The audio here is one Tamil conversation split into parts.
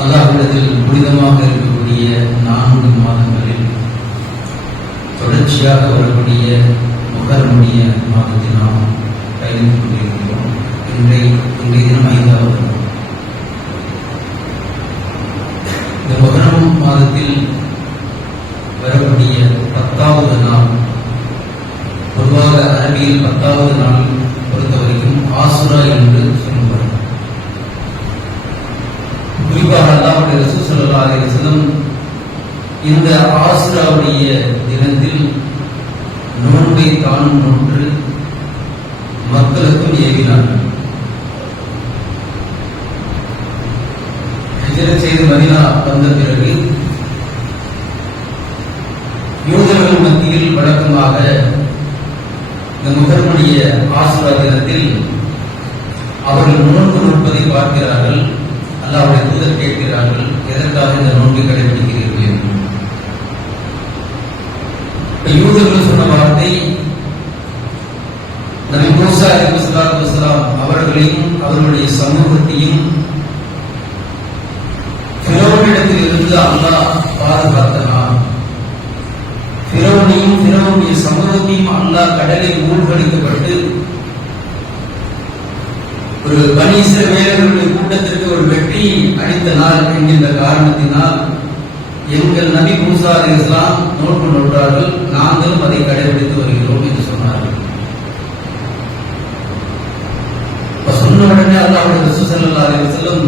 அல்லாஹ்விடத்தில் புனிதமாக இருக்கக்கூடிய 4 மாதங்களில் தொடர்ச்சியாக வரக்கூடிய முஹர்ரமுடைய மாதத்தில் நாம் பயணித்துக் கொண்டிருக்கிறோம். இன்றைய தினம் 5வது நாள். இந்த முஹர்ரம் மாதத்தில் வரக்கூடிய 10வது நாள், பொதுவாக அரபியில் 10வது நாள் பொறுத்தவரைக்கும் ஆசுரா என்று சொல்லப்படும். குறிப்பாக அல்லாஹ்வுடைய ரசூல் ஸல்லல்லாஹு அலைஹி வஸல்லம் இந்த ஆசுராவுடைய தினத்தில் நோன்பை தானும் நோன்று மக்களுக்கும் ஏவினார்கள். ஹிஜ்ரத் செய்து மதீனா வந்த பிறகு யூதர்கள் மத்தியில் வழக்கமாக இந்த முஹர்ரமுடைய ஆசுரா தினத்தில் அவர்கள் நோன்பு நோட்பதை பார்க்கிறார்கள். அல்லாஹ்வுடைய தூதர் கேட்கிறார்கள், எதற்காக இந்த நோன்பை கடைபிடிக்கிறீர்கள் என்று. யூதர்கள் சொன்ன வார்த்தை, நபி மூசா அலைஹிஸ்ஸலாத்து வஸ்ஸலாம் அவர்களையும் அவர்களுடைய சமூகத்தையும் ஃபிரௌனிடத்தில் இருந்து அல்லாஹ் பாதுகாத்தான். ஃபிரௌனையும் ஃபிரௌனுடைய சமூகத்தையும் அல்லாஹ் கடலில் மூழ்கடிக்கப்பட்டு ஒரு பனி இஸ்ரவேலர்களுடைய கூட்டத்திற்கு ஒரு வெற்றி அளித்த நாள் என்கின்ற காரணத்தினால் எங்கள் நபி மூசா அலைஹிஸ்ஸலாம் நோன்பு நோற்றார்கள், நாங்களும் அதை கடைபிடித்து வருகிறோம் என்று சொன்னார்கள். சொன்ன உடனே அல்லாஹ்வுடைய ரசூல் ஸல்லல்லாஹு அலைஹி வஸல்லம்,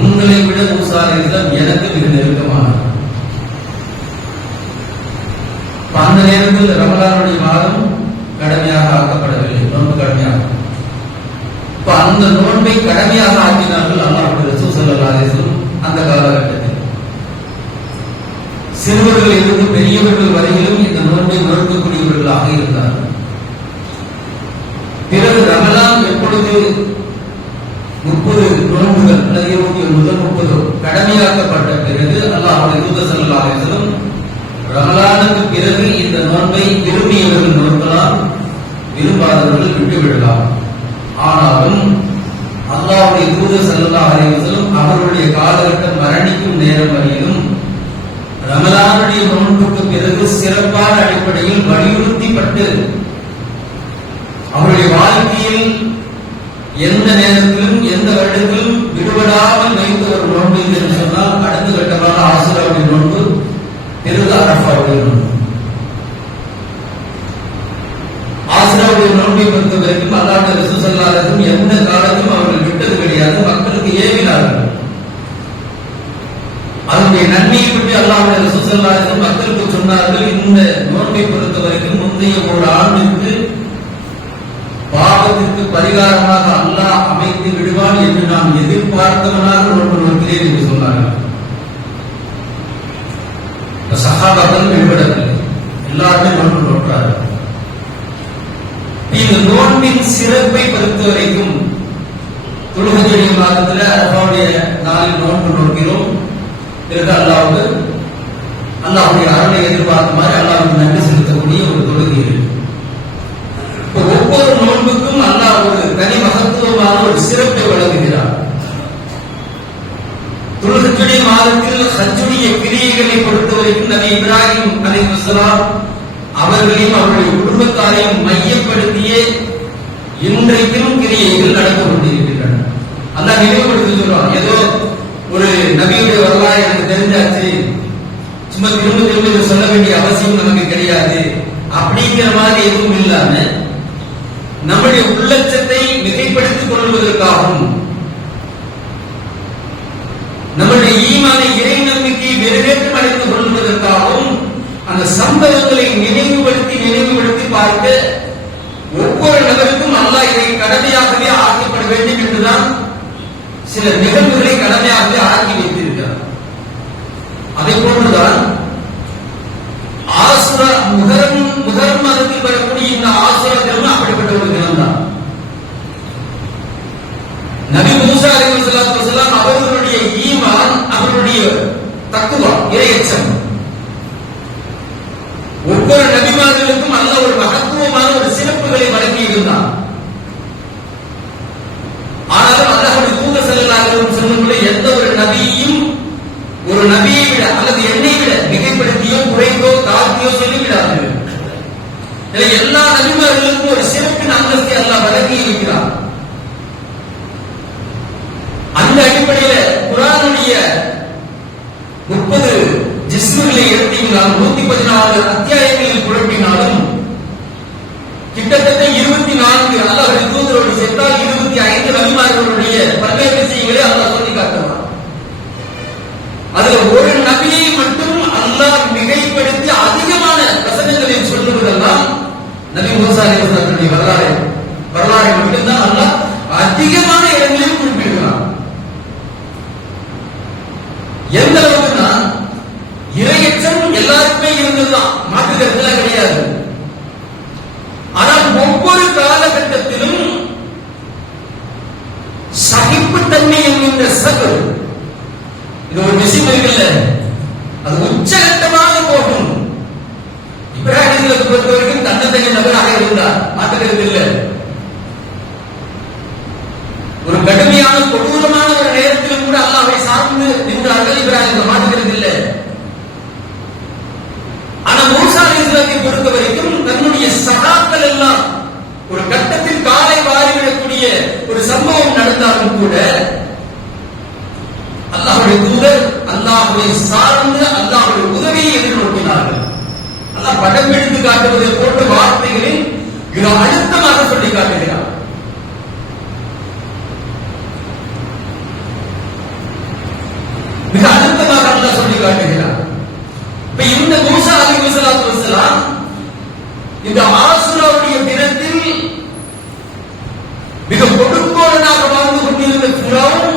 உங்களை விட மூசா அலைஹிஸ்ஸலாம் எனக்கு மிக நெருக்கமானார். அந்த நேரத்தில் ரமலானுடைய மாதம் கடமையாக ஆக்கப்படவில்லை, நோன்பு கடமையாக. அந்த நோன்பை கடமையாக ஆக்கினார்கள் அல்லாஹ்வுடைய ரசூல் ஸல்லல்லாஹு அலைஹி வஸல்லம். அந்த காலகட்டத்தில் சிறுவர்கள் இருந்து பெரியவர்கள் வரையிலும் இந்த நோன்பை நோக்கக்கூடியவர்களாக இருந்தார்கள். பிறகு ரமலான் எப்பொழுது 30 நோன்புகள் அல்லது 29 30 கடமையாக்கப்பட்ட பிறகு அல்லாஹ்வுடைய தூதர் ஸல்லல்லாஹு அலைஹி வஸல்லம், ரமலானுக்கு பிறகு இந்த நோன்பை விரும்பியவர்கள் நோக்கலாம், விரும்பாதவர்கள் விட்டுவிடலாம். ஆனாலும் அல்லாஹ்வுடைய தூதர் ஸல்லல்லாஹு அலைஹி வஸல்லம் அவர்களுடைய காலகட்டம் மரணிக்கும் நேரம் வரையிலும் ரமலானுடைய நோன்புக்கு பிறகு சிறப்பான அடிப்படையில் வலியுறுத்திப்பட்டு அவருடைய வாழ்க்கையில் எந்த நேரத்திலும் எந்த வருடத்திலும் விடுபடாமல் வைத்த ஒரு நோன்பு என்று சொன்னால் அடுத்த கட்டமான ஆசுராவுடைய நோன்பு, பிறகு அரஃபாவுடைய நோன்பு. ஆசுராவுடைய நோன்பை பொறுத்த வரைக்கும் அல்லாஹ்வுடைய ரசூல் ஸல்லல்லாஹு அலைஹி வஸல்லம் எந்த காலத்திலும் அவர்கள் விட்டது கிடையாது, மக்களுக்கு ஏவினார்கள். அதனுடைய நன்மையை பற்றி அல்லாஹ்வுடைய ரசூல் ஸல்லல்லாஹு அலைஹி வஸல்லம் மக்களுக்கு சொன்னார்கள். இந்த நோன்பை பொறுத்த வரைக்கும் முந்தைய ஒரு ஆண்டுக்கு பாவத்திற்கு பரிகாரமாக அல்லாஹ் அமைத்து விடுவான் என்று நாம் எதிர்பார்த்தவனாக நோன்பு நோக்கிறேன் என்று சொன்னார்கள். சஹாபாக்கள் விடுபடவில்லை, எல்லாருமே நோன்பு நோற்றார்கள். இந்த நோன்பின் சிறப்பை பொறுத்த வரைக்கும் துல்ஹஜ்ஜுடைய மாதத்தில் அரஃபாவுடைய நாளில் நோன்பு நோக்கிறோம். பிறகு அல்லாஹ்வுடைய அருளை எதிர்பார்த்த மாதிரி அல்லாஹ்வுக்கு நன்றி செலுத்தக்கூடிய ஒரு தொழுகை இருக்கு. ஒவ்வொரு நோன்புக்கும் அல்லாஹ் ஒரு தனி மகத்துவமான ஒரு சிறப்பை வழங்குகிறார். துல்ஹஜ்ஜுடைய மாதத்தில் ஹஜ்ஜுடைய கிரியைகளை பொறுத்தவரைக்கும் நபி இப்ராஹிம் அலைஹிஸ்ஸலாம் அவர்களையும் அவருடைய குடும்பத்தாரையும் மையப்படுத்தியே இன்றைக்கும் கிரியைகள் நடந்து கொண்டிருக்கின்றன. அல்லாஹ் நினைவுபடுத்தி சொல்றான், ஏதோ ஒரு நபியுடைய வரலாறு எனக்கு தெரிஞ்சாச்சு, சும்மா திரும்ப திரும்ப சொல்ல வேண்டிய அவசியம் நமக்கு கிடையாது அப்படிங்கிற மாதிரி எதுவும் இல்லாம நம்முடைய உள்ளச்சத்தை மிகைப்படுத்திக் கொள்வதற்காகவும் நம்முடைய ஈமானை இறை நம்பிக்கையை நிறைவேற்றம் அடைந்து கொள்வதற்காகவும் அந்த சம்பவங்களை நினைவுபடுத்தி பார்க்க ஒவ்வொரு நபருக்கும் அல்லாஹ் இதை கடமையாகவே ஆக்கப்பட வேண்டும் என்றுதான் சில நிகழ்வுகளை கடமையாகவே ஆக்கி வைத்திருக்கிறார். அதை போன்றுதான் ஆசுரா முஹர்ரம் மாதத்தில் வரக்கூடிய இந்த ஆசுரா தினம் அப்படிப்பட்ட ஒரு தினம் தான். நபி மூசா அலைஹிஸ்ஸலாத்து வஸலாம் அவர்களுடைய ஈமான், அவர்களுடைய தக்வா, இறையச்சம் ஒவ்வொரு நபிமார்களுக்கும் அல்லாஹ் ஒரு மகத்துவமான ஒரு சிறப்புகளை வழங்கி இருந்தான். மூசா அலைஹிஸ்ஸலாத்துடைய வரலாறை மட்டும்தான் அல்லாஹ் அதிகமான இடங்களில் குறிப்பிடுகிறான். எந்த அளவுக்குன்னா இரையச்சம் எல்லாருக்குமே இருந்ததுதான், மாற்று கருத்துல கிடையாது. ஆனால் ஒவ்வொரு காலகட்டத்திலும் சகிப்புத்தன்மை என்கின்ற சபர், இது ஒரு விஷயம் இருக்குல்ல, அது உச்சகட்டமாக போகும். இப்ராஹிம் பொறுத்த வரைக்கும் தன்னந்தனி நபராக இருந்தார், மாற்றுகிறது இல்லை. ஒரு கடுமையான கொடூரமான ஒரு நேரத்திலும் கூட அல்லாஹ்வை சார்ந்து நின்றார்கள் இப்ராஹிம், மாற்றுகிறது இல்லை. ஆனா மூசா அலைஹிஸ்ஸலாத்தை பொறுத்த வரைக்கும் தன்னுடைய சகாக்கள் எல்லாம் ஒரு கட்டத்தில் காலை வாரிவிடக்கூடிய ஒரு சம்பவம் நடந்தாலும் கூட அல்லாஹ்வுடைய தூதர் அல்லாஹ்வை சார்ந்து அல்லாஹ்வுடைய உதவியை எதிர்நோக்கினார்கள். அல்லாஹ் படம் எடுத்து காட்டுவதை போன்ற வார்த்தைகளில் மிக அழுத்தமாக சொல்லி காட்டுகிறார். மிக அழுத்தமாக அல்லாஹ் சொல்லி காட்டுகிறார். இப்ப இந்த மூசா அலைஹிஸ்ஸலாத்து வஸலாம் இந்த ஆசுராவுடைய தினத்தில் மிக கொடுங்கோலனாக வாழ்ந்து கொண்டிருந்த ஃபிரௌன்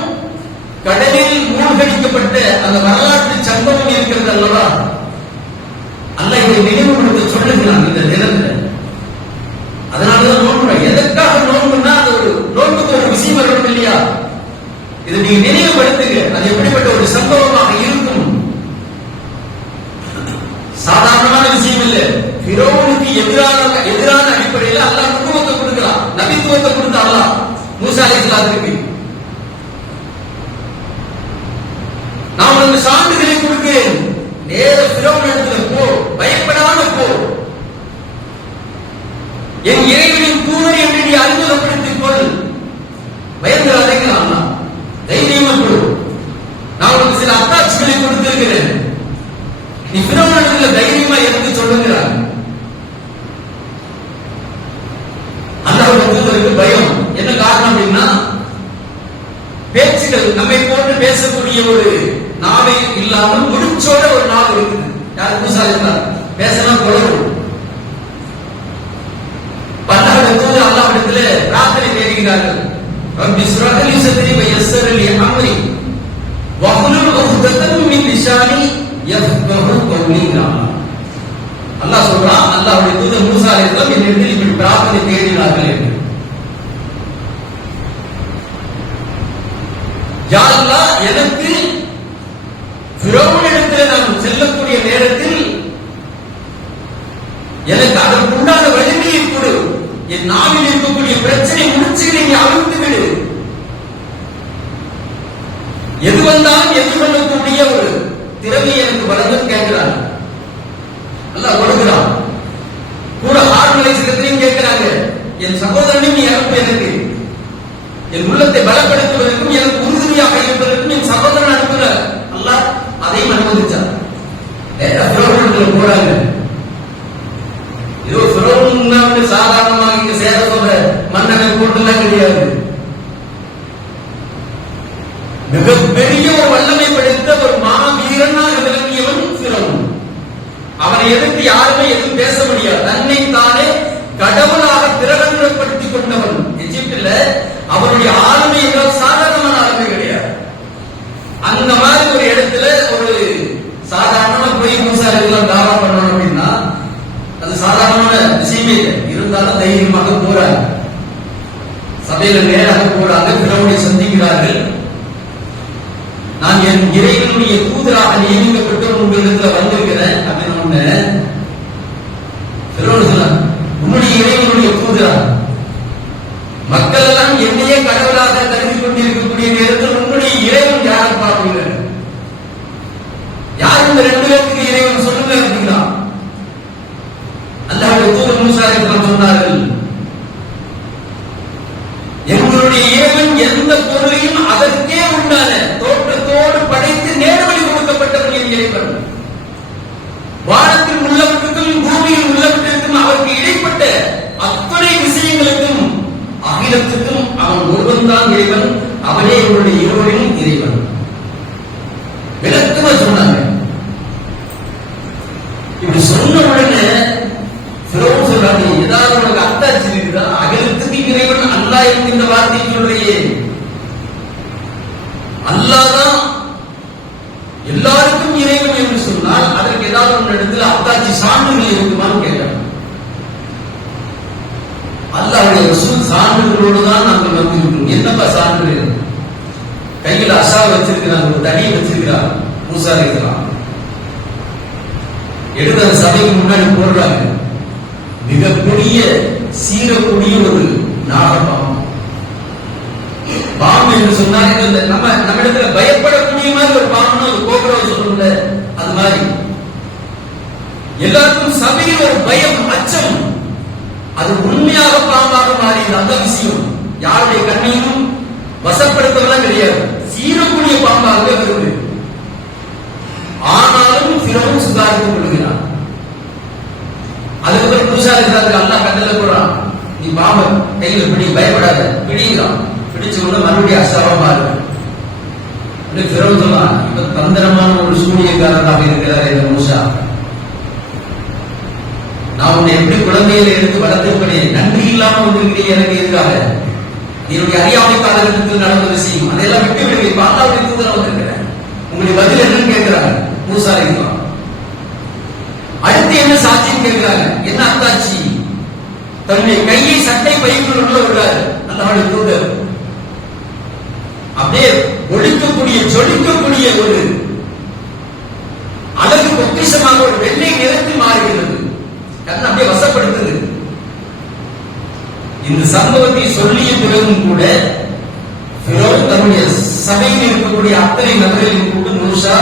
கடலில் மூழ்கடிக்கப்பட்ட அந்த வரலாற்று சம்பவம் இருக்கிறது அல்லவா, அல்லாஹ் இதை நினைவுபடுத்த சொல்லுகிறான் இந்த தினத்தில். அதனாலதான் நோன்பு. எதற்காக நோன்புன்னா அது ஒரு நோன்புக்கு ஒரு விஷயம் வரணும் இல்லையா, இதை நீங்க நினைவுபடுத்துங்க. அது எப்படிப்பட்ட ஒரு சம்பவமாக இருக்கும், சாதாரணமான விஷயம் இல்லை. ஃபிரௌனுக்கு எதிரான அடிப்படையில் அல்லாஹ் நுபுவத்தை கொடுக்கிறான், நபித்துவத்தை கொடுத்த அல்லாஹ் மூசா அலைஹிஸ்ஸலாத்துக்கு. நான் உனக்கு சான்றுகளை கொடுக்கிறேன், நேர ஃபிரௌன் இடத்துல போ, பயப்படாம போ, என் இறைவனின் தூதர் என்று நீ அறிமுகப்படுத்திக் கொள், பயந்துராதீங்க, அல்லாஹ் தைரியமா கொடு, நான் உனக்கு சில அத்தாட்சிகளை கொடுத்திருக்கிறேன், நீ ஃபிரௌன் இடத்துல தைரியமா இருந்து சொல்லுகிறார். அல்லாஹ்வுடைய தூதருக்கு பயம். என்ன காரணம் அப்படின்னா, பேச்சுகள் நம்மை போன்று பேசக்கூடிய ஒரு நாவை இல்லாமல் முடிச்சோட ஒரு நாள் இருக்குது. யார் மூசா இருந்தார், பேசலாம் குளரும். அல்லாஹ்வுடைய தூதர் அல்லாஹ்விடத்துல பிரார்த்தனை செய்கிறார்கள். ரப்பி இஸ்ரஹ் லி ஸத்ரி வ யஸ்ஸர் லி அம்ரி வஹ்லுல் உக்தத்தம் மின் லிசானி யஃப்கஹு கௌலி. அல்லாஹ் சொல்றான், அல்லாஹ்வுடைய தூதர் மூசா அலைஹிஸ்ஸலாம் என்னிடத்தில் இப்படி பிரார்த்தனை தேடினார்கள் என்று. யா அல்லாஹ், எனக்கு ஃபிரௌனிடத்தில் நான் செல்லக்கூடிய நேரத்தில் எனக்கு அதற்குண்டான வலிமையை கொடு, என் நாவில் இருக்கக்கூடிய பிரச்சனை முடிச்சுகளை நீ அவிழ்த்து விடு, எது வந்தாலும் எதிர்கொள்ளக்கூடிய ஒரு திறமையை எனக்கு வழங்க கேட்கிறார். அல்லாஹ் கொடுக்கிறான். கூட ஆறுமலை சிலத்தையும் கேட்கிறாங்க, என் சகோதரனையும் நீ அனுப்பு, எனக்கு என் உள்ளத்தை பலப்படுத்துவதற்கும் எனக்கு உறுதுணையாக இருப்பதற்கும் என் சகோதரன் அனுப்புற. அல்லாஹ் அதையும் அனுமதிச்சார். ஃபிரௌனிடத்துல போறாங்க. ஏதோ ஃபிரௌன் சாதாரணமாக இங்க சேர சொல்ற மன்னனை போட்டுலாம் கிடையாது. மிகப்பெரிய ஒரு வல்லமை படைத்த ஒரு மாவீரனாக விளங்கியவன் ஃபிரௌன். அவனை எதிர்த்து யாருமே எதுவும் பேச முடியாது. தன்னை தானே கடவுளாக பிரகடனப்படுத்திக் கொண்டவன். எகிப்தில் அவருடைய ஆளுமை என்றால் சாதாரணமான ஆளுமை கிடையாது. அந்த மாதிரி ஒரு இடத்துல ஒரு சாதாரணமா போய் மூசா அலைஹிஸ்ஸலாம் தாவா பண்ணணும் அப்படின்னா அது சாதாரணமான விஷயமே இல்லை. இருந்தாலும் தைரியமாக போறாங்க, சபையில நேராக போறாங்க, ஃபிரௌனை சந்திக்கிறார்கள். நான் என் இறைவனுடைய தூதராக நியமிக்கப்பட்டு உங்களிடத்துல வந்திருக்கிறேன் அப்படின்னு ஒண்ணு. ஃபிரௌன் சொன்னான், உன்னுடைய இறைவனுடைய தூதரா? மக்கள் எல்லாம் என்னையே கடவுளாக கருதி கொண்டிருக்கக்கூடிய நேரத்தில் உன்னுடைய இறைவன் யாரை பார்ப்பீங்க? யார் இந்த ரெண்டு பேருக்கு இறைவன் சொல்லுங்க அப்படின்னா அல்லாஹ்வுடைய தூதர் மூசா அலைஹிஸ்ஸலாம் சொன்னார்கள், எங்களுடைய இறைவன் எந்த பொருளையும் அதற்கே உண்டான தோற்றத்தோடு படைத்து நேர்வழி கொடுக்கப்பட்டவன் என் இறைவன். வானத்தில் உள்ளவற்றுக்கும் பூமியில் உள்ளவற்றிற்கும் அவருக்கு இடைப்பட்ட அத்தனை விஷயங்களுக்கும் அகிலத்துக்கும் அவன் ஒருவன் தான் இறைவன், அவனே என்னுடைய இருவரின் இறைவன். விளக்கமா சொன்னாங்க. இப்படி சொன்ன உடனே ஃபிரௌன் சொல்றாங்க, ஏதாவது இறைவன் அல்லாஹ் என்கின்ற வார்த்தை சொல்றையே, அல்லாஹ் தான் எல்லாருக்கும் இறைவன் என்று சொன்னால் அதற்கு ஏதாவது ஒரு இடத்துல அத்தாட்சி சான்றுகள் இருக்குமான்னு கேட்டார். அல்லாஹ்வுடைய ரசூல் சான்றுகளோடு தான் நாங்கள் வந்திருக்கிறோம். என்னப்பா சான்று? கையில் அசா வச்சிருக்கிறாங்க, ஒரு தடி வச்சிருக்கிறார் மூசா அலைஹிஸ்ஸலாம். எடுத்த சபைக்கு முன்னாடி போடுறாங்க. மிகப்பெரிய சீரக்கூடிய ஒரு நாகப்பாம்பு. பாம்பு என்று சொன்னால் நம்ம இடத்துல பயப்படக்கூடிய மாதிரி ஒரு பாம்புன்னு ஒரு கோபுரா சொல்லுங்க, அது மாதிரி எல்லாருக்கும் சபையில் ஒரு பயம், அச்சம். அது உண்மையாக பாம்பாக மாறியது. அந்த விஷயம் யாருடைய கண்ணையும் வசப்படுத்தவெல்லாம் கிடையாது, சீரக்கூடிய பாம்பாகவே வருது. ஆனாலும் பிறவும் சுதாரித்துக் கொள்கிறான். அதுக்கப்புறம் மூசா அலைஹிஸ்ஸலாத்துக்கு அல்லாஹ் கட்டளை போடுறான், நீ பாம்பை கையில பிடி, பயப்படாத, பிடிக்கிறான். பிடிச்சு கொண்டு மறுபடியும் அசாவா மாறு. பிறவும் சொன்னான், இப்ப தந்திரமான ஒரு சூனியக்காரராக இருக்கிறார் இந்த மூசா. நான் உன்னை எப்படி குழந்தையில எடுத்து வளர்த்திருப்பேன், நன்றி இல்லாம வந்திருக்கிறேன் எனக்கு எதுக்காக? என்னுடைய அறியாமை காலகட்டத்தில் நடந்த விஷயம் அதையெல்லாம் விட்டு விடுங்க. இப்ப அல்லாஹ்வுடைய தூதரா வந்திருக்கிறேன், உங்களுடைய பதில் என்னன்னு கேட்கிறாங்க மூசா அலைஹிஸ்ஸலாம். அடுத்து என்ன சாட்சியம் கேட்கிறாங்க, என்ன அத்தாட்சி? தன்னுடைய கையை சட்டை பைக்குள்ள விடுறாரு அல்லாஹ்வுடைய தூதர். அப்படியே ஒழிக்கக்கூடிய ஜொலிக்கக்கூடிய ஒரு அழகு பொக்கிஷமாக ஒரு வெள்ளை நிறத்தில் மாறுகிறது. கண்ணை அப்படியே வசப்படுத்துது. இந்த சம்பவத்தை சொல்லிய பிறகும் கூட ஃபிரௌன் தன்னுடைய சபையில் இருக்கக்கூடிய அத்தனை நபர்களையும் கூட்டு மூசா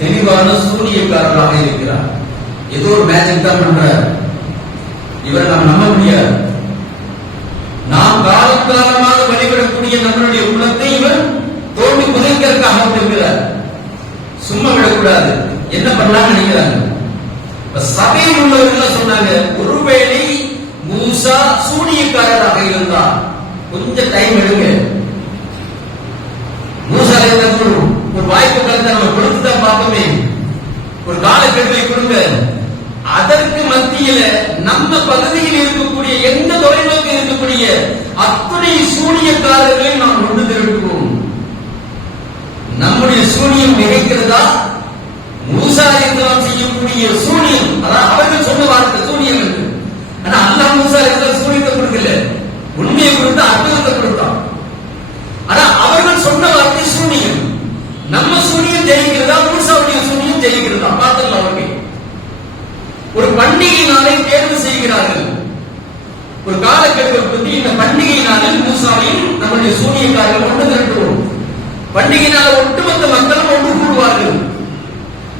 தெளிவான சூனியக்காரராக இருக்கிறார். ஏதோ ஒரு மேஜிக் தான் பண்றார். இவரை நாம் நம்ப முடியாது. நாம் காலம் காலமாக வழிபடக்கூடிய நம்மளுடைய குலத்தை இவர் தோண்டி புதைக்கிறதுக்காக இருக்கிறார். சும்மா விடக்கூடாது. என்ன பண்ணலாம் நினைக்கிறாங்க. சபையில் உள்ளவர்கள் சொன்னாங்க, ஒருவேளை மூசா சூனியக்காரராக இருந்தார், கொஞ்சம் டைம் எடுங்க. மூசா ஒரு வாய்ப்பு கலந்து நம்ம கொடுத்துதான் பார்ப்போமே, ஒரு காலக்கெடுவை கொடுங்க. அதற்கு மத்தியில நம்ம பகுதியில் இருக்கக்கூடிய எந்த தொலைநோக்கு இருக்கக்கூடிய அத்தனை சூனியக்காரர்களை நாம் ஒன்று திரட்டுவோம். நம்முடைய சூனியம் நினைக்கிறதா மூசா அலைஹிஸ்ஸலாம் செய்யக்கூடிய சூனியம்? அதான் அவர்கள் சொன்ன வார்த்தை சூனியம் என்று. ஆனா அல்லாஹ் மூசா அலைஹிஸ்ஸலாம் சூனியத்தை கொடுக்கல, உண்மையை கொடுத்து அற்புதத்தை கொடுத்தான். ஆனா அவர்கள் சொன்ன வார்த்தை சூனியம். நம்ம சூனியம் ஜெயிக்கிறதா, மூசாவுடைய சூனியம் ஜெயிக்கிறதா? பார்த்தலாம். அவர்கள் ஒரு பண்டிகை நாளை தேர்வு செய்கிறார்கள். ஒரு காலக்கெடுவை பற்றி இந்த பண்டிகை நாளில் மூசாவையும் நம்முடைய சூனியக்காரர்கள் ஒன்று திரட்டுவோம். பண்டிகை நாள் ஒட்டுமொத்த மக்களும் ஒன்று கூடுவார்கள்.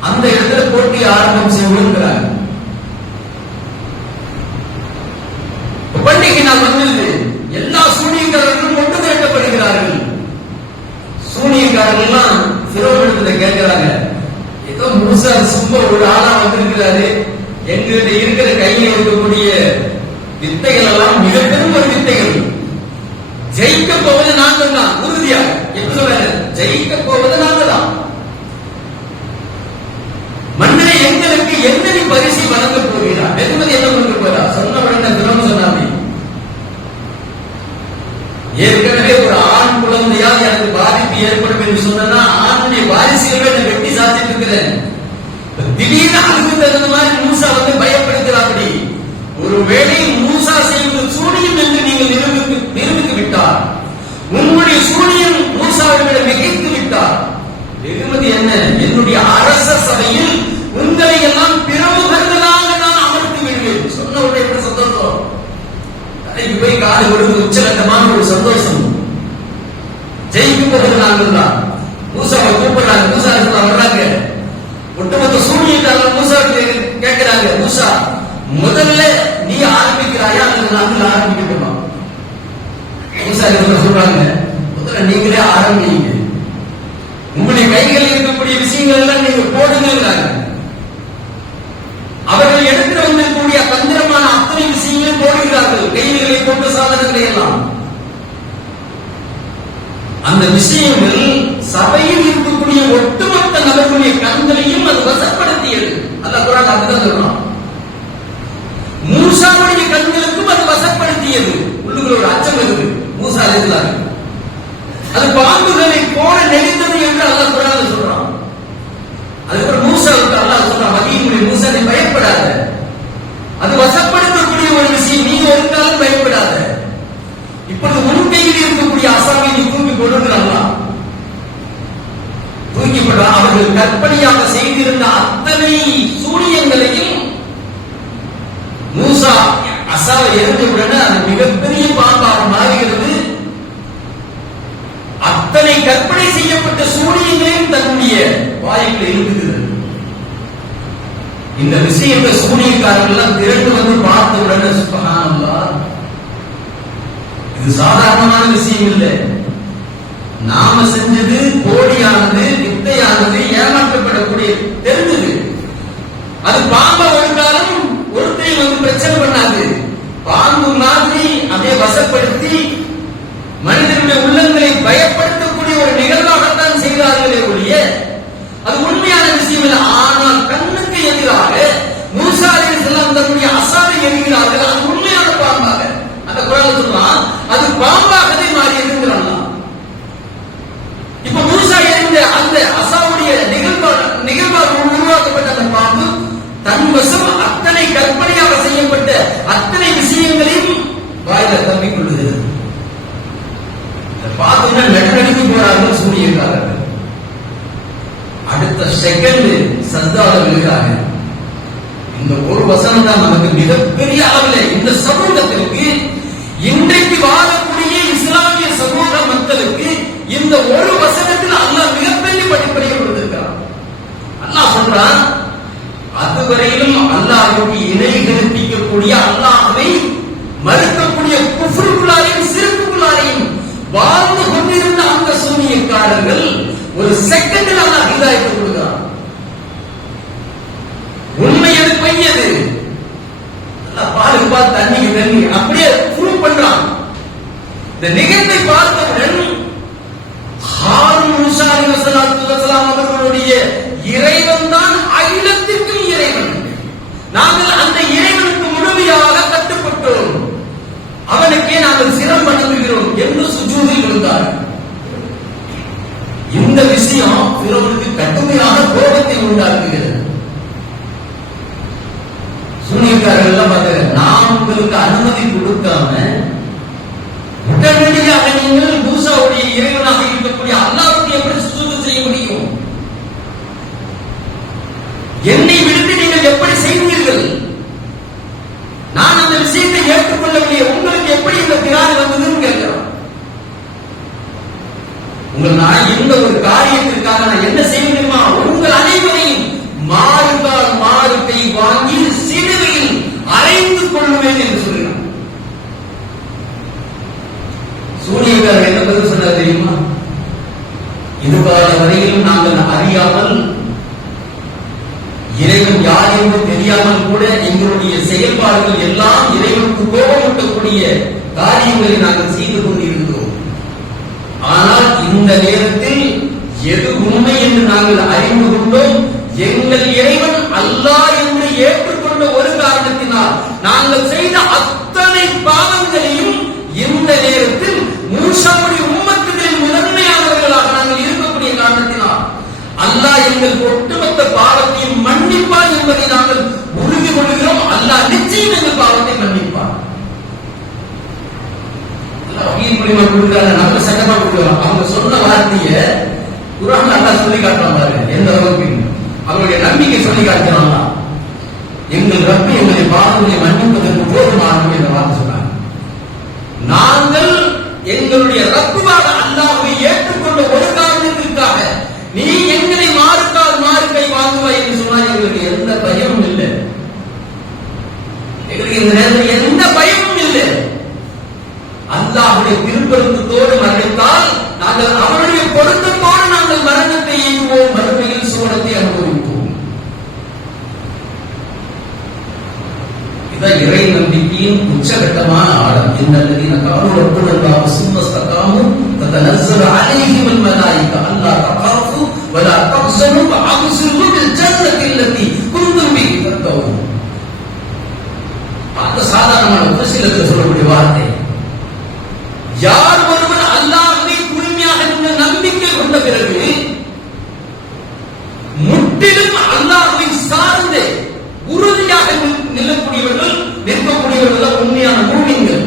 அந்த இடத்துல போட்டி ஆரம்பம் செய்கிறார். பண்டிகை நாள் வந்தது, எல்லா சூனியக்காரர்களும் ஒன்று திரட்டப்படுகிறார்கள். சூனியக்காரர்கள் ஃபிரௌனிடத்துல கேட்கிறாங்க, ஏதோ மூசா சும்மா ஒரு ஆளா வந்திருக்கிறாரு, எங்கிட்ட இருக்கிற கையில் இருக்கக்கூடிய வித்தைகள் எல்லாம் மிகப்பெரும் ஒரு வித்தைகள், ஜெயிக்க போவது நாங்கள் தான் உறுதியாக. எப்படி சொல்றாரு? ஜெயிக்க போவது நாங்கள் தான். மன்னரை எங்களுக்கு என்ன பரிசு வழங்க போகிறார்? வெகுமதி என்ன கொடுக்க போகிறார்? சொன்ன உடனே தினம் சொன்னாங்க, ஏற்கனவே ஒரு ஆண் குழந்தையால் எனக்கு பாதிப்பு ஏற்படும் என்று சொன்னா ஆணுடைய வாரிசுகளை வெட்டி சாத்திட்டு இருக்கிறேன். திடீர்னு அதுக்கு தகுந்த மாதிரி மூசா வந்து பயப்படுத்துறாப்படி. ஒருவேளை மூசா செய்வது சூனியம் என்று நீங்கள் நிரூபித்து விட்டார், உங்களுடைய சூனியம் மூசாவை விட மிகைத்து விட்டார். வெகுமதி என்ன? என்னுடைய அரச சபையில் உங்களை எல்லாம் பிரமுகர்களாக நான் அமர்த்தி விடுவேன். சொன்ன உடனே எப்படி சந்தோஷம், தலைக்கு போய் காடு கொடுத்து உச்சகட்டமான ஒரு சந்தோஷம். ஜெயிக்கும் போது நாங்கள் தான். மூசாவை கூப்பிடுறாங்க, மூசா வர்றாங்க. ஒட்டுமொத்த சூனியக்காரர்கள் மூசா கேட்கிறாங்க, மூசா முதல்ல நீ ஆரம்பிக்கிறாயா அல்லது நாங்கள் ஆரம்பிக்கணுமா? மூசா சொல்றாங்க, முதல்ல நீங்களே ஆரம்பிங்க, உங்களுடைய கைகளில் இருக்கக்கூடிய விஷயங்கள் எல்லாம் நீங்க போடுங்கிறாங்க. அவர்கள் எடுத்து வந்திருக்கக்கூடிய தந்திரமான அத்தனை விஷயங்களும் போடுகிறார்கள், கைகளை போட்ட சாதனங்களை எல்லாம். அந்த விஷயங்கள் சபையில் இருக்கக்கூடிய ஒட்டுமொத்த நபர்களுடைய கண்களையும் அது வசப்படுத்தியது. அல்லாஹ் குர்ஆன் அப்படிதான் சொல்றான். மூசாவுடைய கண்களுக்கும் அது வசப்படுத்தியது. உள்ளுக்கு உள்ளுக்குள்ள ஒரு அச்சம் இருக்கு மூசா அலைஹிஸ்ஸலாம். அது பாம்புகளை போல நெளிந்தது என்று அல்லாஹ் குர்ஆன்ல சொல்றான். அதுக்கப்புறம் மூசாவுக்கு அல்லாஹ் சொல்றான், வஹீமுடைய மூசா நீ பயப்படாத, அது வசப்படுத்தக்கூடிய ஒரு விஷயம், நீ ஒரு நாளும் பயப்படாத. இப்பொழுது உன் கையில் இருக்கக்கூடிய அசாவை நீ தூக்கி கொடுக்கிறாங்களா? தூக்கிப்பட அவர்கள் கற்பனையாக செய்திருந்த அத்தனை சூனியங்களையும் மூசா அசாவை எரிஞ்சவுடனே அது மிகப்பெரிய பாம்பாக மாறுகிறது. அத்தனை கற்பனை செய்யப்பட்ட சூனியங்களையும் தன்னுடைய வாய்க்குள் இருக்குகிறது. இந்த விஷயத்தை சூனியக்காரர்கள் திரண்டு வந்து பார்த்தவுடனே சுப்ஹானல்லாஹ், இது சாதாரணமான விஷயம் இல்லை. நாம செஞ்சது போலியானது, வித்தையானது, ஏமாற்றப்படக்கூடிய தெரிஞ்சது. அது பாம்பை ஒரு காலம் ஒருத்தரை வந்து பிரச்சனை பண்ணாது. பாம்பு மாதிரி அப்படியே வசப்படுத்தி மனிதனுடைய உள்ளங்களை பயப்படுத்தக்கூடிய ஒரு நிகழ்வாகத்தான் செய்தார்களே ஒழிய அது உண்மையான விஷயம் இல்லை. ஆனால் கண்ணுக்கு எதிராக மூசா அலைஹிஸ்ஸலாம் தன்னுடைய அசாவை எரிகிறார்கள். அது உண்மையான பாம்பாக அந்த குர்ஆன்ல சொல்றான், அது பாம்பாகவே மாறி இருக்கிறான். இப்ப மூசா எறிந்த அந்த அசாவுடைய நிகழ்வாக உருவாக்கப்பட்ட அந்த பாம்பு தன் வசம் அத்தனை கற்பனையாக செய்யப்பட்ட அத்தனை விஷயங்களையும் வாயில தம்பிக் கொள்ளுகிறது. பார்த்தோம்னா நடுநடுங்கி போறார்கள் சூரியக்காரர்கள். அடுத்த செகண்ட் சஜ்தால விழுகிறாங்க. இந்த ஒரு வசனம் தான் நமக்கு மிகப்பெரிய அளவில் இந்த சமூகத்திற்கு, இன்றைக்கு வாழக்கூடிய இஸ்லாமிய சமூக மக்களுக்கு இந்த ஒரு வசனத்தில் அல்லாஹ் மிகப்பெரிய படிப்படியை கொடுத்திருக்கிறான். அல்லாஹ் சொல்றான், அதுவரையிலும் அல்லாஹ்வுக்கு இணை கற்பிக்கக்கூடிய, அல்லாஹ்வை மறுக்கக்கூடிய குஃப்ருக்குள்ளாரையும் சிறுக்குள்ளாரையும் வாழ்ந்து கொண்டிருந்த அந்த சூனியக்காரர்கள் ஒரு செகண்டில் அல்லாஹ் ஹிதாயத்தை கொடுக்கிறான். உண்மை எது பையது அல்லாஹ் பாலுக்கு பால் தண்ணிக்கு தண்ணி அப்படியே ப்ரூவ் பண்றான். இந்த நிகழ்வை பார்த்தவுடன் ஹாரூன் மூசா அலைஹிஸ்ஸலாம் அவர்களுடைய இறைவன் தான் அகிலத்திற்கும் இறைவன், நாங்கள் அந்த இறைவனுக்கு முழுமையாக கட்டுப்பட்டோம், அவனுக்கே நாங்கள் சிரம் வணங்குகிறோம் என்று சுஜூதில் விழுந்தார். இந்த விஷயம் பிறருக்கு கடுமையான கோபத்தை உண்டாக்குகிறது. சூனியக்காரர்கள் எல்லாம் பார்த்தாங்க, நான் உங்களுக்கு அனுமதி கொடுக்காம உடனடியாக நீங்கள் மூசாவுடைய இறைவனாக இருக்கக்கூடிய அல்லாஹ்வுக்கு எப்படி சுஜூது செய்ய முடியும்? என்னை விடுத்து நீங்கள் எப்படி செய்வீர்கள்? நான் அந்த விஷயத்தை ஏற்றுக்கொள்ளவில்லை, உங்களுக்கு எப்படி இந்த திராணி வந்ததுன்னு கேட்கிறோம். உங்கள் நான் இந்த ஒரு காரியத்திற்காக நான் என்ன செய்ய முடியுமா? உங்கள் அனைவரையும் மாறுகால் மாறுகை வாங்கி சிலுவையில் அறைந்து கொள்ளுவேன் என்று சொல்கிறார். சூனியக்காரர் என்ன பதில் சொன்னார் தெரியுமா? இதுகால வரையிலும் நாங்கள் அறியாமல், இறைவன் யார் என்று தெரியாமல் கூட எங்களுடைய செயல்பாடுகள் எல்லாம் இறைவனுக்கு கோபமூட்டக்கூடிய காரியங்களை நாங்கள் செய்து கொண்டிருந்தோம். ஆனால் இந்த நேரத்தில் எது உண்மை என்று நாங்கள் அறிந்து கொண்டோம். எங்கள் இறைவன் அல்லாஹ் என்று ஏற்றுக்கொண்ட ஒரு காரணத்தினால் நாங்கள் செய்த அத்தனை பாவங்களையும் இந்த நேரத்தில் மூசாவுடைய உம்மத்துகளின் முதன்மையானவர்களாக நாங்கள் இருக்கக்கூடிய காரணத்தினால் அல்லாஹ் எங்கள் ஒட்டுமொத்த பாவத்தையும் மன்னிப்பார் என்பதை நாங்கள் உறுதி கொள்கிறோம். அல்லாஹ் நிச்சயம் எங்கள் பாவத்தை மன்னிப்பார். நம்ம சட்டமா கொடுக்கலாம். அவங்க சொன்ன வார்த்தையை குர்ஆன்ல அல்லாஹ் சொல்லி காட்டுறான் பாருங்க, எந்த அளவுக்கு அவங்களுடைய நம்பிக்கை சொல்லி காட்டுறாங்க. எங்கள் ரப்பு எங்களை பாவங்களை மன்னிப்பதற்கு போதுமானது என்ற வார்த்தை சொன்னாங்க. நாங்கள் எங்களுடைய ரப்புவாக அல்லாஹ்வை ஏற்றுக்கொண்ட ஒரு காரணத்திற்காக நீ எங்களை மாறுக்கால் மாறுக்கை வாங்குவாய் என்று சொன்னால் எங்களுக்கு எந்த பயமும் இல்லை. எங்களுக்கு இந்த நேரத்தில் எந்த பயமும் இல்லை. அல்லாஹ்வுடைய திருப்பொருத்தத்தோடு மரணித்தால் நாங்கள் அவருடைய பொருத்தத்தோடு நாங்கள் மரணத்தை எய்துவோம், மறுமையில் சுவனத்தை அனுபவிப்போம். இதான் இறை நம்பிக்கையின் உச்சகட்டமான ஆழம். இன்னல்லதீன காலூ ரப்பனா அல்லாஹ் சும்ம இஸ்தகாமு ததனஸ்ஸலு அலைஹிமுல் மலாயிகா அல்லா தகாஃபு வலா தஹ்சனு வஅப்ஷிரு பில் ஜன்னத்தி அல்லதி குன்தும் பிஹி தத்தகூன். அந்த சாதாரணமான உபசிலத்தில் சொல்லக்கூடிய வார்த்தை. யார் ஒருவர் அல்லாஹ்வை தூய்மையாக இருந்த நம்பிக்கை கொண்ட பிறகு முற்றிலும் அல்லாஹ்வை சார்ந்து உறுதியாக நிற்கக்கூடியவர்கள் உண்மையான மூமின்கள்.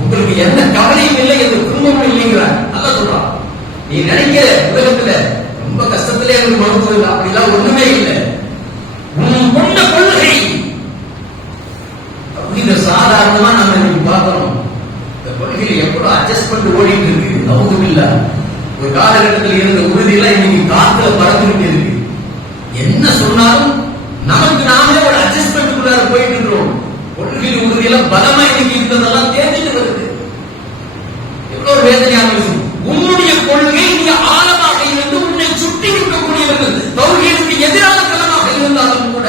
உங்களுக்கு எந்த கவலையும் இல்லை, எந்த துன்பமும் இல்லைங்கிறார். அல்லாஹ் சொல்றான், நீ நினைக்கிற உலகத்துல ரொம்ப கஷ்டத்திலே எனக்கு மருத்துவம் இல்லை, அப்படிலாம் ஒண்ணுமே இல்லை. உன் கொண்ட கொள்கை இத சாதாரணமா நம்ம இன்னைக்கு பார்க்கிறோம். இந்த கொள்கையில எவ்வளவு அட்ஜஸ்ட்மெண்ட் ஓடிட்டு இருக்கு. நவுதுபில்லா, ஒரு காலகட்டத்தில் இருந்த உறுதியெல்லாம் இன்னைக்கு காத்துல பறந்துகிட்டு இருக்கு. என்ன சொன்னாலும் நமக்கு நாமே ஒரு அட்ஜஸ்ட்மெண்ட்டுக்குள்ளார போயிட்டு இருக்கிறோம். கொள்கையில் உறுதியெல்லாம் பலமா இன்னைக்கு இருந்ததெல்லாம் தேர்ந்துட்டு வருது. எவ்வளவு வேதனையான விஷயம். உன்னுடைய கொள்கை நீ ஆழமாக இருந்து உன்னை சுற்றி இருக்கக்கூடியவர்கள் தௌஹீதுக்கு எதிரான தளமாக இருந்தாலும் கூட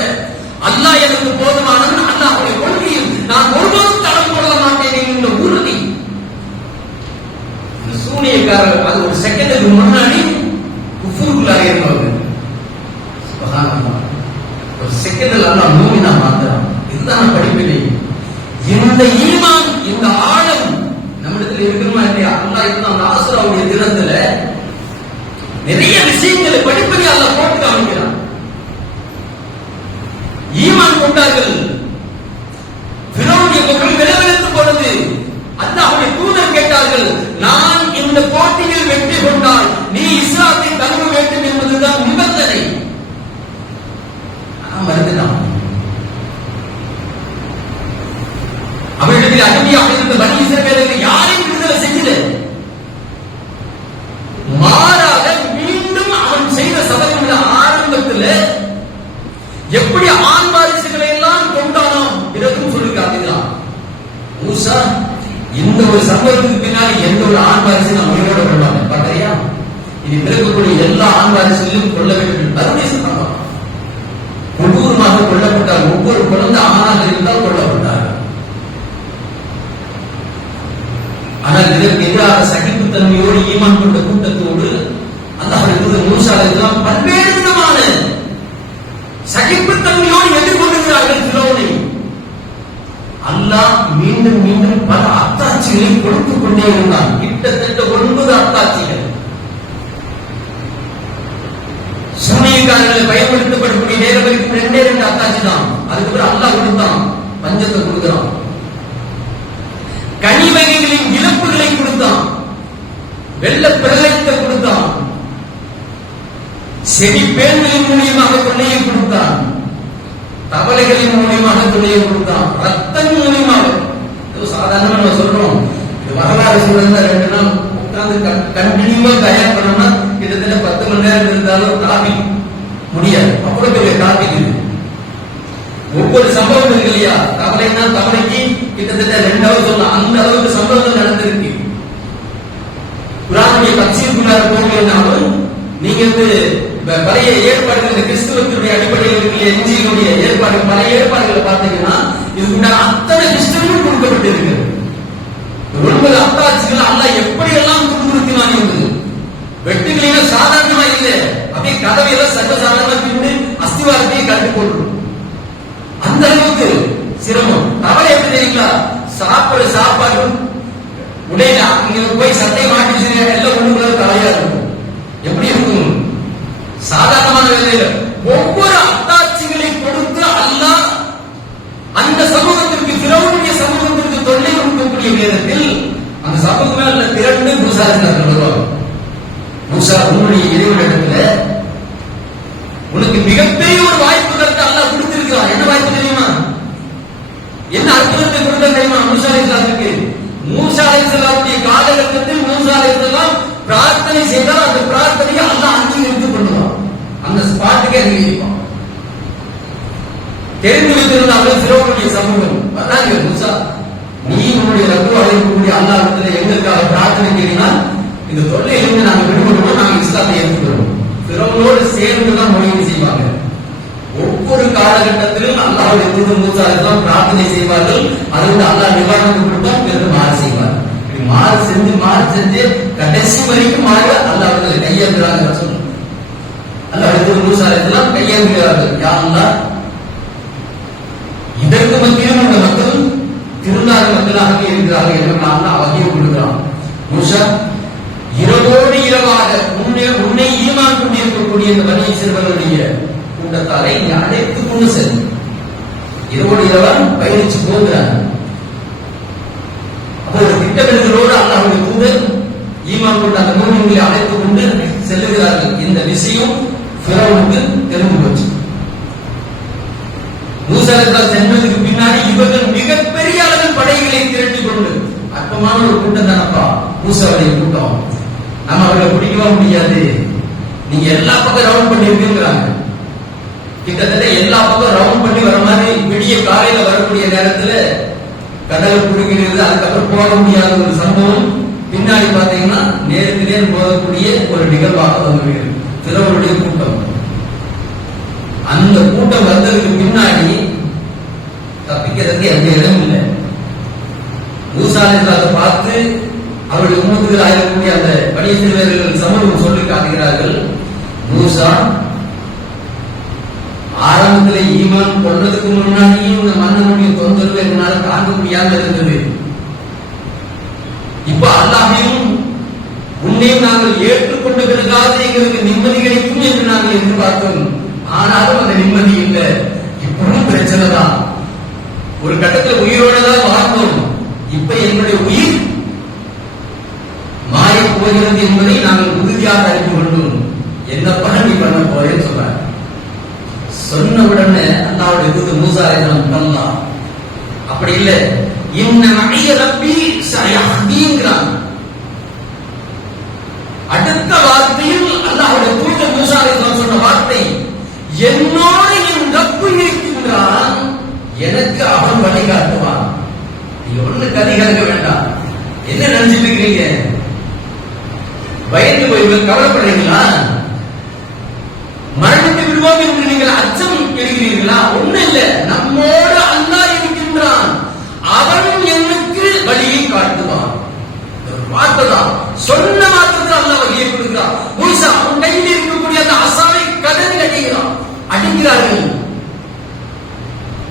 அல்லாஹ் எனக்கு போதுமானவன், அல்லாஹ்வுடைய கொள்கையில் நான் ஒருபோதும் தடம் போட மாட்டேன் என்ற உறுதி. இந்த சூனியக்காரர் அது ஒரு செகண்டுக்கு முன்னாடி குஃபுருக்குள்ளாக இருந்தவங்க. சுப்ஹானல்லாஹ், ஒரு செகண்டில் அல்லாஹ் மூமினா மாத்துறான். இதுதான் படிப்பினை. இந்த ஈமான், இந்த ஆழம் நம்மிடத்தில் இருக்கணுமா இல்லையா? அல்லாஹ் இதுதான் ஆசுராவுடைய தினத்துல நிறைய விஷயங்களை படிப்படி அல்லாஹ் போட்டு காமிக்கிறான். ஈமான் கொண்டார்கள். ஃபிரௌனுடைய மக்கள் விலவெடுத்து பொழுது அல்லாஹ்வுடைய தூதர் கேட்டார்கள், நான் இந்த போட்டியில் வெற்றி கொண்டால் நீ இஸ்லாத்தை தழுவ வேண்டும் என்பதுதான் நிபந்தனை. மறுத்துட்டான். அவரிடத்தில் அடிமையாக இருந்த பனி இஸ்ரவேலர்கள் யாரையும் விடுதலை செய்யல. மாறாக மீண்டும் அவன் செய்த சபையுள்ள ஆரம்பத்தில் எப்படி ஆண் வாரிசுகளை எல்லாம் கொண்டானோ பிறகும் சொல்லி காட்டுகிறான். மூசா, இந்த ஒரு சம்பவத்துக்கு பின்னாடி எந்த ஒரு ஆண் வாரிசு நம்ம உயிரோட கொள்வாங்க பார்க்கறியா? இனி பிறக்கக்கூடிய எல்லா ஆண் வாரிசுகளையும் கொள்ள வேண்டும். மறுபடியும் சொன்னாங்க, கொடூரமாக கொல்லப்பட்டார். ஒவ்வொரு குழந்தை ஆணாக இருந்தால் கொல்லப்பட்டார். ஆனால் இதற்கு எதிராக சகிப்புத்தன்மையோடு ஈமான் கொண்ட கூட்டத்தோடு அல்லாஹ் மூசா அலைஹிஸ்ஸலாம் பல்வேறு விதமான சகிப்புத்தன்மையோடு எதிர்கொண்டிருக்கிறார்கள் ஃபிரௌனை. அல்லாஹ் மீண்டும் மீண்டும் பல அத்தாட்சிகளை கொடுத்துக் கொண்டே இருந்தான். கிட்டத்தட்ட 9 அத்தாட்சிகள். சூனியக்காரர்களை பயன்படுத்தப்படக்கூடிய நேரம் வரைக்கும் 2 அத்தாட்சி தான். அதுக்கப்புறம் அல்லாஹ் கொடுத்தான், பஞ்சத்தை கொடுக்கிறான். கனி வகைகளின் இழப்புகளை கொடுத்தான், வெள்ள பிரளயத்தை கொடுத்தான், செடி பேன்களின் மூலியமாக தொல்லையை கொடுத்தான், தவளைகளின் மூலியமாக தொல்லையை கொடுத்தான், ரத்தம் மூலியமாக. சாதாரணமா நம்ம சொல்றோம், இது வரலாறு சொல்றதுல 2 நாள் உட்கார்ந்து கண்டினியூவா தயார் பண்ணோம்னா கிட்டத்தட்ட 10 மணி நேரம் இருந்தாலும் டாபிக் முடியாது. அவ்வளவு பெரிய டாபிக் இது. ஒவ்வொரு சம்பவம் இருக்கு இல்லையா? தவளைனா தவளைக்கு கிட்டத்தட்ட 2 ஹவர் சொல்லலாம். அந்த அளவுக்கு சம்பவங்கள் நடந்திருக்கு. குர்ஆனுடைய தஃசீருக்குள்ளார போகலைன்னாலும் நீங்க பழைய ஏற்பாடுகள், கிறிஸ்துவத்தினுடைய அடிப்படையில் இருக்கிற இன்ஜீலுடைய ஏற்பாடு, பழைய ஏற்பாடுகளை பார்த்தீங்கன்னா இதுக்குண்டான அத்தனை ஹிஸ்டரியும் கொடுக்கப்பட்டிருக்கு. 9 அத்தாட்சிகள் அல்லாஹ் எப்படியெல்லாம் துன்புறுத்தினான் என்பது வெட்டுகளில சாதாரணமா இல்லை. அப்படியே கதவையெல்லாம் சர்வசாதாரணமா பின்னு அஸ்திவாரத்தையே கட்டு போட்டுரும். அந்த அளவுக்கு சிரமம். தவளை எப்படி தெரியுங்களா? சாப்பிட சாப்பாடு உடையில இங்க போய் சட்டை மாட்டி எல்லாம் ஒண்ணுக்குள்ள தலையா இருக்கும். எப்படி இருக்கும்? சாதாரணமான வேலையில ஒவ்வொரு அத்தாட்சிகளை கொடுத்து அல்லாஹ் அந்த சமூகத்திற்கு, ஃபிரௌனுடைய சமூகத்திற்கு தொல்லை கொடுக்கக்கூடிய நேரத்தில் அந்த சமூகமே திரண்டு மூசா வருவாங்க. மூசா, உன்னுடைய இறைவனிடத்துல உனக்கு மிகப்பெரிய ஒரு வாய்ப்பு அல்லாஹ் கொடுத்திருக்கிறான். என்ன வாய்ப்பு தெரியுமா? என்ன அற்புதத்தை கொடுத்தா தெரியுமா? மூசா அலைஹிஸ்ஸலாமுக்கு. மூசா அலைஹிஸ்ஸலாமுடைய காலகட்டத்தில் மூசா அலைஹிஸ்ஸலாம் பிரார்த்தனை செய்தால் அந்த பிரார்த்தனையை அல்லாஹ் அங்கீகரித்துக் கொள்வான். அந்த ஸ்பாட்டுக்கு அங்கீகரிப்பான். தெரிந்து வைத்திருந்த அவர்கள் ஃபிரௌனுடைய சமூகம் வர்றாங்க, மூசா, நீ உன்னுடைய ரப்பு அழைக்கக்கூடிய அல்லாஹ்விடத்தில் எங்களுக்காக பிரார்த்தனை செய்தால் இந்த தொல்லையிலிருந்து நாங்கள் விடுபடுவோம், நாங்கள் இஸ்லாத்தை ஏற்றுக்கிறோம். ஃபிரௌனோடு சேர்ந்துதான் மொழியை செய்வாங்க. ஒவ்வொரு காலகட்டத்திலும் அல்லாஹ்வுடைய தூதர் மூசா அலைஹிஸ்ஸலாம் பிரார்த்தனை செய்வார்கள். அதோடு அல்லாஹ் நிவாரணம் கொடுப்பார், பிறகு மாறு செய்வார். இப்படி மாறு செஞ்சு கடைசி வரைக்கும் மாறு அல்லாஹ்விடத்தில் கையேந்துறாங்க. அல்லாஹ்வுடைய தூதர் மூசா அலைஹிஸ்ஸலாம் கையேந்துகிறார்கள். யா அல்லாஹ், இதற்கு மத்தியிலும் இந்த மக்கள் திருநாள் மக்களாக இருக்கிறார்கள் என்று அல்லாஹ் வகையை கொடுக்கிறான். மூசா இரவோடு இரவாக உன்னை ஈமான் கொண்டிருக்கக்கூடிய இந்த பனி இஸ்ரவேலுடைய கூட்டத்தாரை நீ அழைத்துக் கொண்டு செல். இரவோடு இரவான் பயணிச்சு போகிறார். அப்போ ஒரு திட்டமிடுதலோடு அல்லாஹ்வுடைய தூதர் ஈமான் கொண்ட அந்த மூமின்களை அழைத்துக் கொண்டு செல்லுகிறார்கள். இந்த விஷயம் ஃபிரௌனுக்கு தெரிந்து போச்சு. மூசா அலைஹிஸ்ஸலாம் சென்றதுக்கு பின்னாடி இவர்கள் மிகப்பெரிய அளவில் படைகளை திரட்டிக் கொண்டு, அற்பமான ஒரு கூட்டம் தானப்பா மூசாவுடைய கூட்டம், நம்ம அவர்களை பிடிக்கவா முடியாது, நீங்க எல்லா பக்கம் ரவுண்ட் பண்ணி இருக்குங்கிறாங்க. கிட்டத்தட்ட எல்லா பக்கம் ரவுண்ட் பண்ணி வர மாதிரி விடிய காலையில வரக்கூடிய நேரத்துல கடல் குறுகிறது. அதுக்கப்புறம் போக முடியாத ஒரு சம்பவம் பின்னாடி பாத்தீங்கன்னா நேருக்கு நேர் போகக்கூடிய ஒரு நிகழ்வாக வந்துவிடுகிறது. ஃபிரௌனுடைய கூட்டம், அந்த கூட்டம் வந்ததுக்கு பின்னாடி தப்பிக்கிறதுக்கு எந்த இடம் இல்லை. மூசா அலைஹிஸ்ஸலாத்தை பார்த்து அவருடைய உம்மத்துக்கு ஆகக்கூடிய அந்த பனி இஸ்ரவேலர்கள் சமூகம் சொல்லி காட்டுகிறார்கள், மூசா ஆரம்பத்தில் ஈமான் கொள்றதுக்கு முன்னாடியும் இந்த மன்னனுடைய தொந்தரவு என்னால தாங்க முடியாம இருந்தது. இப்ப அல்லாஹ்வையும் உன்னையும் நாங்கள் ஏற்றுக்கொண்ட பிறகாவது எங்களுக்கு நிம்மதி கிடைக்கும் என்று நாங்கள் எதிர்பார்த்தோம். ஆனாலும் அந்த நிம்மதி இல்லை. இப்பவும் பிரச்சனை தான். ஒரு கட்டத்தில் உயிரோட தான் வாழ்ந்தோம். இப்ப என்னுடைய உயிர் மாய போகிறது என்பதை நாங்கள் உறுதியாக அறிந்து கொண்டோம். என்ன பண்ணி பண்ண போறேன்னு சொல்றாங்க. சொன்ன உடனே அல்லாஹ்வுடைய தூதர் மூசா அலைஹிஸ்ஸலாம் அல்லாஹ் அப்படி இல்லை, இன்ன மஇய ரப்பி சயஹ்தீன்கிறான். அடுத்த வார்த்தையில் அல்லாஹ்வுடைய தூதர் மூசா அலைஹிஸ்ஸலாம் சொன்ன வார்த்தை, என்னோடு என் ரப்பு இருக்கின்றான், எனக்கு அவன் வழிகாட்டுவான். நீங்க ஒண்ணு கதிகாக்க வேண்டாம். என்ன நினைச்சிட்டு இருக்கிறீங்க? பயந்து போய் கவலைப்படுறீங்களா? மரணித்து விடுவோம் என்று நீங்கள் அச்சம் எடுக்கிறீர்களா? ஒண்ணு இல்ல, நம்மோடு அல்லாஹ் இருக்கின்றான், அவன் எனக்கு வழியை காட்டுவான். வார்த்தைதான், சொன்ன மாத்திரத்தில் அல்லாஹ் வழியை கொடுக்கிறான். மூசா அவன் கையில் இருக்கக்கூடிய அந்த அசாவை கதறி அடிக்கிறான், அடிக்கிறார்கள்.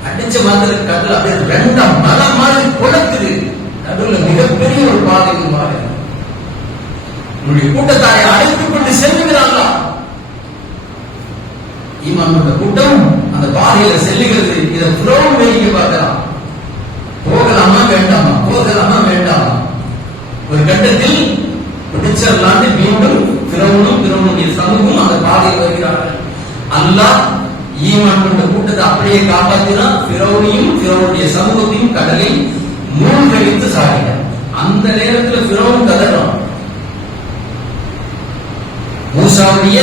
அடிச்ச மாதிரி கடல் அப்படியே ரெண்டாம் மரம் மாதிரி குளத்துது. நடுவில் மிகப்பெரிய ஒரு பாதை உருவாகிறது. உன்னுடைய கூட்டத்தாரை அழைத்துக் கொண்டு செல்லுகிறாங்களா? ஈமான் கொண்ட கூட்டம் அந்த பாதையில செல்லுகிறது. இதை ஃபிரௌன் வேடிக்கை பார்க்கலாம். போகலாமா வேண்டாமா, போகலாமா வேண்டாமா. ஒரு கட்டத்தில் பிடிச்சிடலான்னு மீண்டும் ஃபிரௌனும் ஃபிரௌனுடைய சமூகம் அந்த பாதையில் வருகிறார்கள். அல்லாஹ் ஈமான் கொண்ட கூட்டத்தை அப்படியே காப்பாற்றினான். ஃபிரௌனையும் ஃபிரௌனுடைய சமூகத்தையும் கடலில் மூழ்கடித்து சாடினார். அந்த நேரத்தில் ஃபிரௌன் கதறான், மூசாவுடைய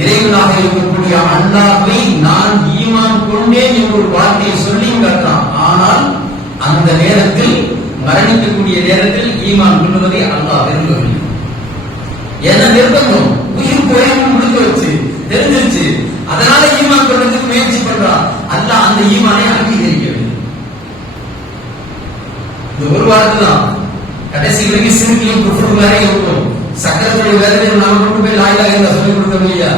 இறைவனாக இருக்கக்கூடிய அல்லாஹ்வை நான் ஈமான் கொண்டேன் என்ற ஒரு வார்த்தையை சொல்லியும் கற்றான். ஆனால் அந்த நேரத்தில் மரணிக்கக்கூடிய நேரத்தில் ஈமான் கொள்வதை அல்லாஹ் விரும்பவில்லை. என்ன நிர்பந்தம், உயிர் போயும் முடிந்து வச்சு தெரிஞ்சிருச்சு. அதனால ஈமான் கொள்றதுக்கு முயற்சி பண்றான். அல்லாஹ் அந்த ஈமானை அங்கீகரிக்கவில்லை. இந்த ஒரு வார்த்தை தான் கடைசி வரைக்கும் சிறுக்கியும் குஃப்ரும் வேற இருக்கும். சக்கரத்துடைய வேதனை நாம கொண்டு போய் லா இலாஹ இல்லல்லாஹ் சொல்லிக் கொடுத்தோம் இல்லையா?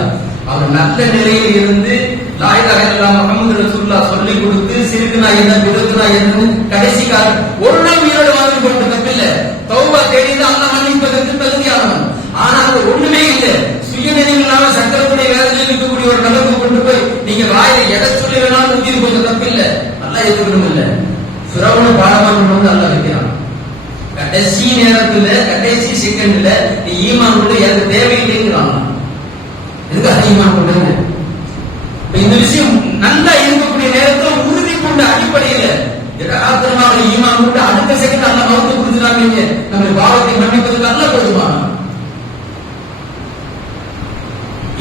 அவர் நல்ல நிலையில் இருந்து லா இலாஹ இல்லல்லாஹ் முஹம்மது ரசூலுல்லாஹ் சொல்லிக் கொடுத்து சிறுக்குனா என்ன பிதத்துனா என்னன்னு கடைசி காலம் ஒரு நாள் உயிரோடு வாழ்ந்து கொண்டு தப்பில்லை. தௌபா தேடிதான் அல்லாஹ் மன்னிப்பதற்கு தகுதியானவன். ஆனா அது ஒண்ணுமே இல்லை. சுயநினைவில்லாம சக்கரத்துடைய வேதனையில் இருக்கக்கூடிய ஒரு நபருக்கு கொண்டு போய் நீங்க வாயில எதை சொல்லி வேணாலும் ஊதி கொஞ்சம் தப்பில்லை. அல்லாஹ் எதுக்கணும் இல்லை. ஃபிரௌனை பாடமாக வந்து அல்லாஹ் வைக்கிறான். கடைசி நேரத்துல கடைசி செகண்ட்ல நீ ஈமான் கொண்டு எனக்கு தேவையில்லைங்கிறாங்க. எதுக்காக ஈமான் கொண்டு? இந்த விஷயம் நல்லா இருக்கக்கூடிய நேரத்தில் உறுதி கொண்ட அடிப்படையில யதார்த்தமாக ஈமான் கொண்டு அடுத்த செகண்ட் அல்ல மௌத்து கொடுத்துட்டாங்க. நம்ம பாவத்தை மன்னிப்பதற்கு அல்ல போதுமா?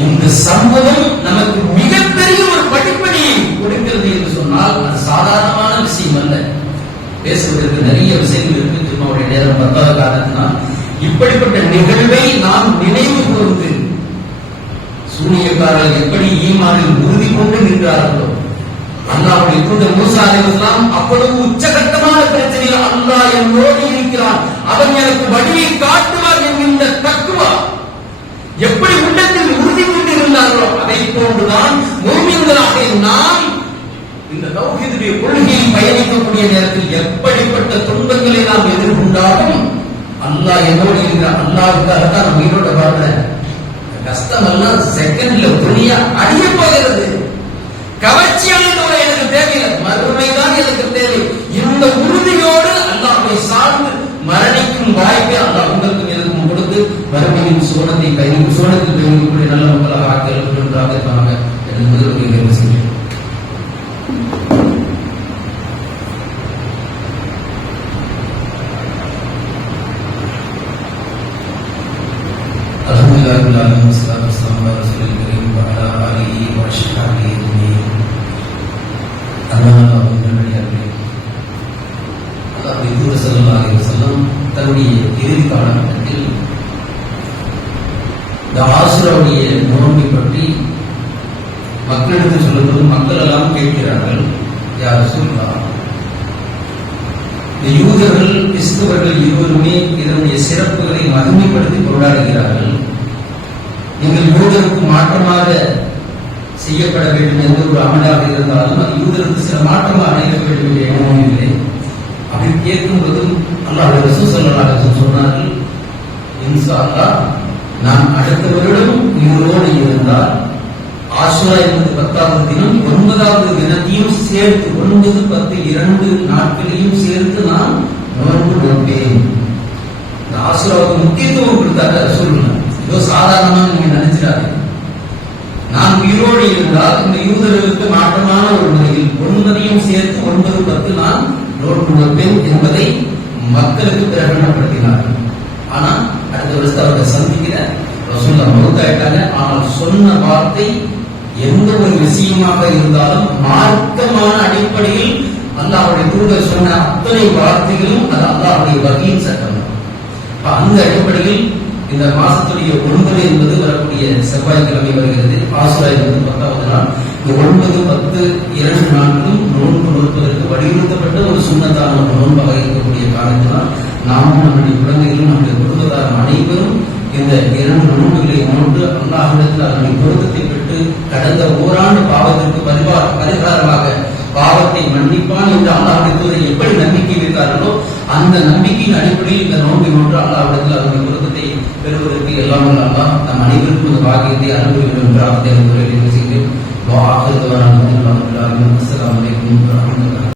இந்த சம்பவம் நமக்கு மிகப்பெரிய ஒரு படிப்படியை கொடுக்கிறது என்று சொன்னால் அது சாதாரணமான விஷயம் அல்ல. பேசுவதற்கு நிறைய விஷயங்கள் இருக்கு. திருமாவுடைய நேரம் பத்தாத காரணத்தினால் இப்படிப்பட்ட நிகழ்வை நாம் நினைவு கூர்ந்து சூனியக்காரர்கள் எப்படி ஈமானில் உறுதி கொண்டு நின்றார்களோ, அல்லாஹ்வுடைய தூதர் மூசா அலைஹிஸ்ஸலாம் அப்பொழுது உச்சகட்டமான பிரச்சனையில் அல்லாஹ் என்னோடு இருக்கிறான், அவன் எனக்கு வழியை காட்டுவார் என்கின்ற தக்குவா எப்படி உள்ளத்தில் உறுதி கொண்டு இருந்தார்களோ அதை போன்றுதான் முஃமின்களாக நாம் இந்த தௌஹீதுடைய கொள்கையில் பயணிக்கக்கூடிய நேரத்தில் எப்படிப்பட்ட துன்பங்களை நாம் எதிர்கொண்டாலும் அல்லாஹ் என்னோடு இருக்கிறான், அல்லாஹ்வுக்காகத்தான் நம்ம உயிரோட வாழ்றேன். கஷ்டம் எல்லாம் செகண்ட்ல துணியா அழிய போகிறது. கவர்ச்சியான எனக்கு தேவையில்லை, மறுமைதான் எனக்கு தேவை. இந்த உறுதியோடு அல்லாஹ்வை சார்ந்து மரணிக்கும் வாய்ப்பை அல்லாஹ் உங்களுக்கும் எனக்கும் கொடுத்து மறுமையின் சோனத்தை கையில் சோனத்தில் கைவிடக்கூடிய நல்ல மக்களாக ஆக்கியவர்கள் என்றாக எனக்கு முதல்வரை நிறைவு செய்கிறேன். அல்ஹம்துலில்லாஹி வஸ்ஸலாத்து வஸ்ஸலாமு அலா ரசூலில் கரீம் வ அலா ஆலிஹி வ அஸ்ஹாபிஹி அஜ்மஈன். அல்லாஹ்வுடைய தூதர் ஸல்லல்லாஹு அலைஹி வஸல்லம் தன்னுடைய இறுதி காலகட்டத்தில் இந்த ஆசுராவுடைய நோன்பை பற்றி மக்களிடத்தில் சொல்லும்போது மக்கள் எல்லாம் கேட்கிறார்கள், யா ரசூலல்லாஹ், இந்த யூதர்கள் கிறிஸ்தவர்கள் இருவருமே இதனுடைய சிறப்புகளை மகிமைப்படுத்தி கொண்டாடுகிறார்கள். நீங்கள் யூதருக்கு மாற்றமாக செய்யப்பட வேண்டும் என்ற ஒரு அமலாக இருந்தாலும் அது யூதருக்கு சில மாற்றமாக அடைக்க வேண்டும் என்ற எண்ணமும் இல்லை. அப்படி கேட்கும்போதும் அல்லாஹ் ரசூல் ஸல்லல்லாஹு அலைஹி வஸல்லம் சொன்னார்கள், இன்ஷா அல்லாஹ் நான் அடுத்த வருடம் இவரோடு இருந்தால் ஆஷுரா என்பது 10வது தினம் 9வது தினத்தையும் சேர்த்து 9, 10 2 நாட்களையும் சேர்த்து நான் நோன்பு நோற்பேன். இந்த ஆஷுராவுக்கு முக்கியத்துவம் கொடுத்தாங்க ரசூலுல்லாஹ். ஏதோ சாதாரணமாக நீங்க நினைச்சிடாதீங்க. நான் உயிரோடு இருந்தால் இந்த யூதர்களுக்கு மாற்றமான ஒரு முறையில் 9ஐயும் சேர்த்து 9, 10 நான் நோன்பு நோற்பேன் என்பதை மக்களுக்கு பிரகடனப்படுத்தினார்கள். ஆனா அடுத்த வருஷத்தை அவரை சந்திக்கிற ரசூலுல்லாஹ் மௌத்தாயிட்டாங்க. ஆனால் சொன்ன வார்த்தை எந்த ஒரு விஷயமாக இருந்தாலும் மார்க்கமான அடிப்படையில் அல்லாஹ்வுடைய தூதர் சொன்ன அத்தனை வார்த்தைகளும் அது அல்லாஹ்வுடைய வகையின் சட்டம். அந்த அடிப்படையில் இந்த மாசத்துடைய 9 என்பது வரக்கூடிய செவ்வாய்க்கிழமை வருகிறது. ஆசுரா என்பது 10வது நாள். இந்த 9, 10 2 நாட்களும் நோன்பு நோற்பதற்கு வலியுறுத்தப்பட்ட ஒரு சுன்னத்தான ஒரு நோன்பாக இருக்கக்கூடிய காரணத்தினால் நாமும் நம்முடைய குழந்தைகளும் நம்முடைய குடும்பத்தாரும் அனைவரும் இந்த 2 நோன்புகளை நோன்பு அல்லாஹ்விடத்தில் அதனுடைய பொருத்தத்தை பெற்று கடந்த ஓராண்டு பாவத்திற்கு பரிகாரமாக பாவத்தை மன்னிப்பான் என்று அல்லாஹ்வுடைய தூதர் எப்படி நம்பிக்கை வைத்தார்களோ அந்த நம்பிக்கையின் அடிப்படையில் இந்த நோன்பை நோன்று அல்லாஹ்விடத்தில் அதனுடைய பொருத்தத்தை பெறுவதற்கு எல்லாம் அல்லாஹ் நம் அனைவருக்கும் இந்த பாக்கியத்தை அனுபவிக்கும் என்று அவருடைய செய்து